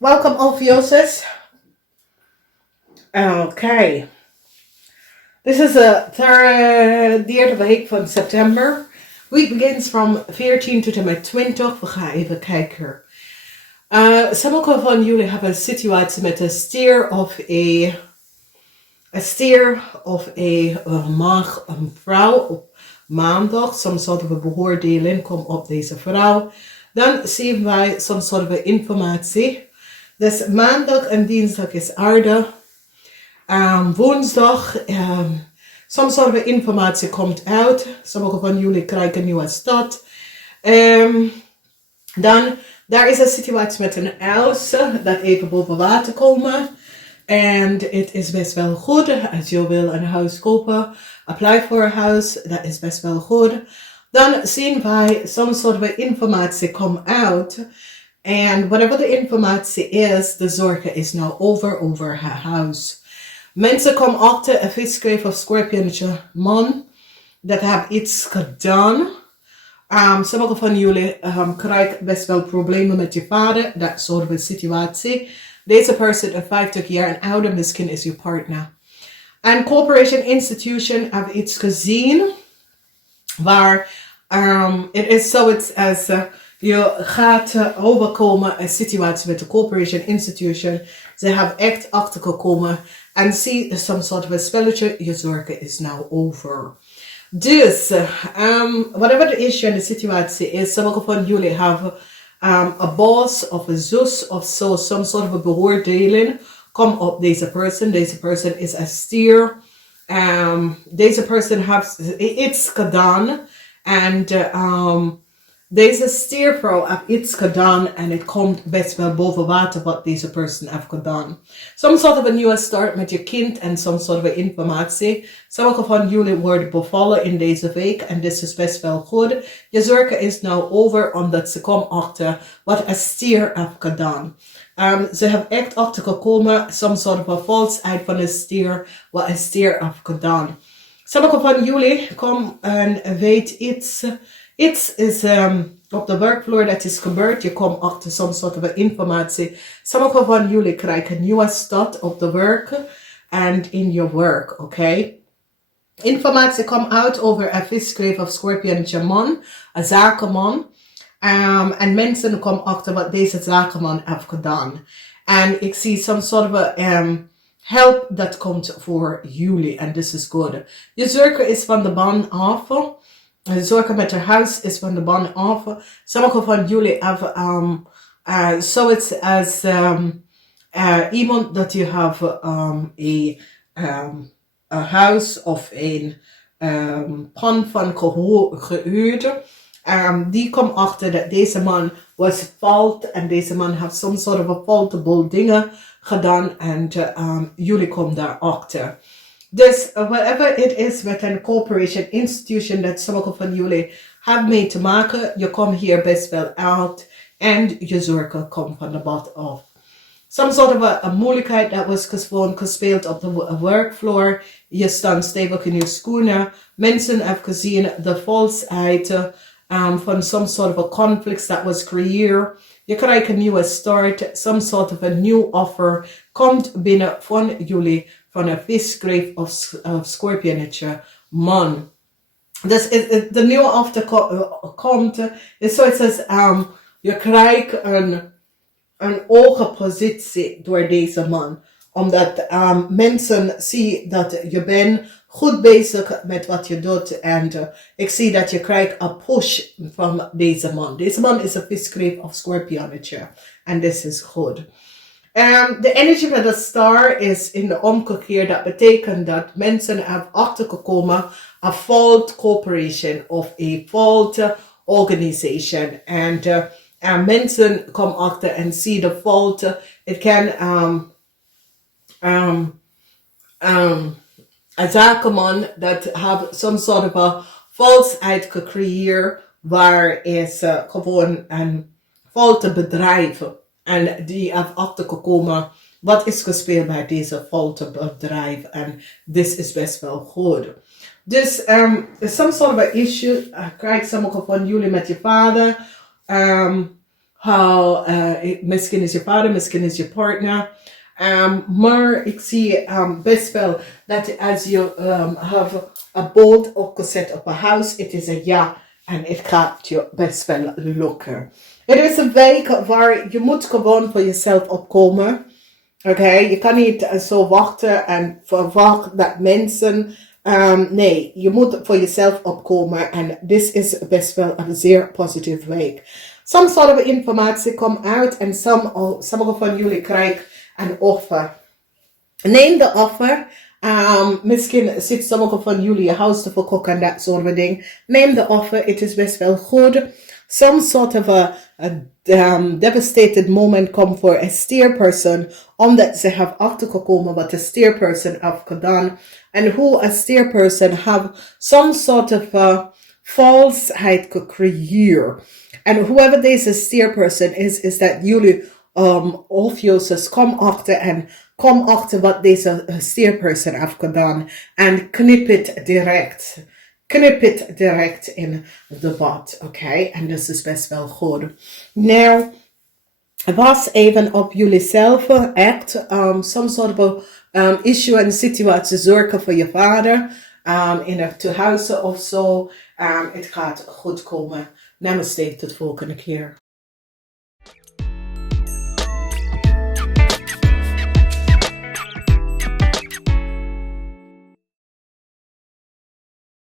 Welcome, OPHIUCHUS. Okay. This is the derde week van september. Week begins from 14 tot en met 20. We gaan even kijken. Sommigen van jullie hebben een situatie met een stier of een vrouw op maandag. Soms zouden we beoordelen komen op deze vrouw. Dan zien wij soms zouden we informatie. Dus maandag en dinsdag is aarde. Woensdag, soms zouden we informatie komt uit. Sommigen van jullie krijgen een nieuwe stad. Dan, daar is een situatie met een huis dat even boven water komen. En het is best wel goed. Als je wil een huis kopen, apply voor een huis. Dat is best wel goed. Dan zien wij, soms zouden we informatie komen uit. En whatever de informatie is, de zorgen is nou over haar huis. Mensen komen achter een visschrijf of scorpionetje man. Dat heeft iets gedaan. Sommige van jullie krijgen best wel problemen met je vader. Dat soort van situatie. Deze persoon is 50 jaar en ouder. Misschien is je partner. En corporation institution heeft iets gezien. Waar het is zoiets als je gaat overkomen een situatie met de corporation institution. Ze hebben echt achtergekomen. En zie soms soort van spelletje. Je zorgen is nou over. Dus, whatever de issue en de situatie is, sommige van jullie hebben een boss of een zus of zo, soms soort van beoordeling. Kom op deze persoon. Deze persoon is een stier. Deze persoon heeft iets gedaan. En deze stiervrouw heeft iets gedaan en het komt best wel boven water wat deze persoon heeft gedaan. Soms hadden we een nieuwe start met je kind en soms hadden we informatie. Sommige van jullie worden bevallen in deze week en dit is best wel goed. Je zorgen is nou over omdat ze komen achter wat een stier heeft gedaan. Ze hebben echt achtergekomen, soms hadden we valsheid van een stier, wat een stier heeft gedaan. Sommige van jullie komen en weet iets is op de werkvloer dat is gebeurd. Je komt achter soms soort van informatie. Sommige van jullie krijgen een nieuwe start op de werk en in je werk, oké? Informatie komt uit over een visschrijf of scorpionetje man, een zakenman. En mensen komen achter wat deze zakenman heeft gedaan. En ik zie soms soort van help dat komt voor jullie en this is good. Je zorgen is van de baan af. Zorgen met haar huis is van de baan af. Sommige van jullie hebben zoiets als iemand dat je hebt een huis of een pan van gehuurd. Die komt achter dat deze man was fout en deze man heeft soms soort van faultable dingen gedaan en jullie komen daarachter. Dus whatever it is met een corporation institution dat sommige van jullie hebben mee te maken, je komt hier best wel uit en je zorgen komen van de bad af. Soms hadden we een moeilijkheid dat was gewoon gespeeld op de workfloor. Je staat stevig in je schoenen. Mensen hebben gezien de valsheid van some sort of a conflict that was creëerd. Je krijgt een nieuwe start, some sort of a new offer komt binnen van jullie, van een visschrijf of scorpionetje man. Dus de nieuwe offer komt, is zoiets als je krijgt een hoge positie door deze man. Omdat mensen zien dat je bent goed bezig met wat je doet. En ik zie dat je krijgt een push van deze man. Deze man is een visschrijf of scorpionetje. En this is goed. De energie van de star is in de omgekeerd. Dat betekent dat mensen hebben achtergekomen een fault corporation of een fault organization. En mensen komen achter en zien de fault. Het kan een zakenman dat heeft some sort of a valsheid gecreëerd waar is gewoon een foute bedrijf en die heeft achtergekomen wat is gespeeld bij deze foute bedrijf en dit is best wel goed. Dus some sort of a issue krijgt sommige van jullie met je vader. Misschien is je vader, misschien is je partner. Maar ik zie best wel dat als je have a bold opgezet op een huis, het is een ja en het gaat je best wel lukken. Het is een week waar je moet gewoon voor jezelf opkomen. Oké, je kan niet zo wachten en verwachten dat mensen. Nee, je moet voor jezelf opkomen en dit is best wel een zeer positieve week. Some sort of informatie komt uit en sommige van jullie krijgen een offer. Neem de offer. Misschien zit sommige van jullie je huis te verkopen en dat soort dingen. Neem de offer, het is best wel goed. Some sort of a devastated moment komt voor een steerperson, omdat ze hebben achtergekomen wat de steerperson heeft gedaan. En hoe een steerperson have some sort of falsheid gecreëerd. En whoever deze steerperson is dat jullie OPHIUCHUS kom achter wat deze steerperson heeft gedaan. En knip het direct. Knip het direct in de bad, oké? En dat is best wel goed. Nou, was even op jullie zelf echt some sort of issue en situatie zorgen voor je vader in het tehuis of zo. Het gaat goed komen. Namaste, tot volgende keer.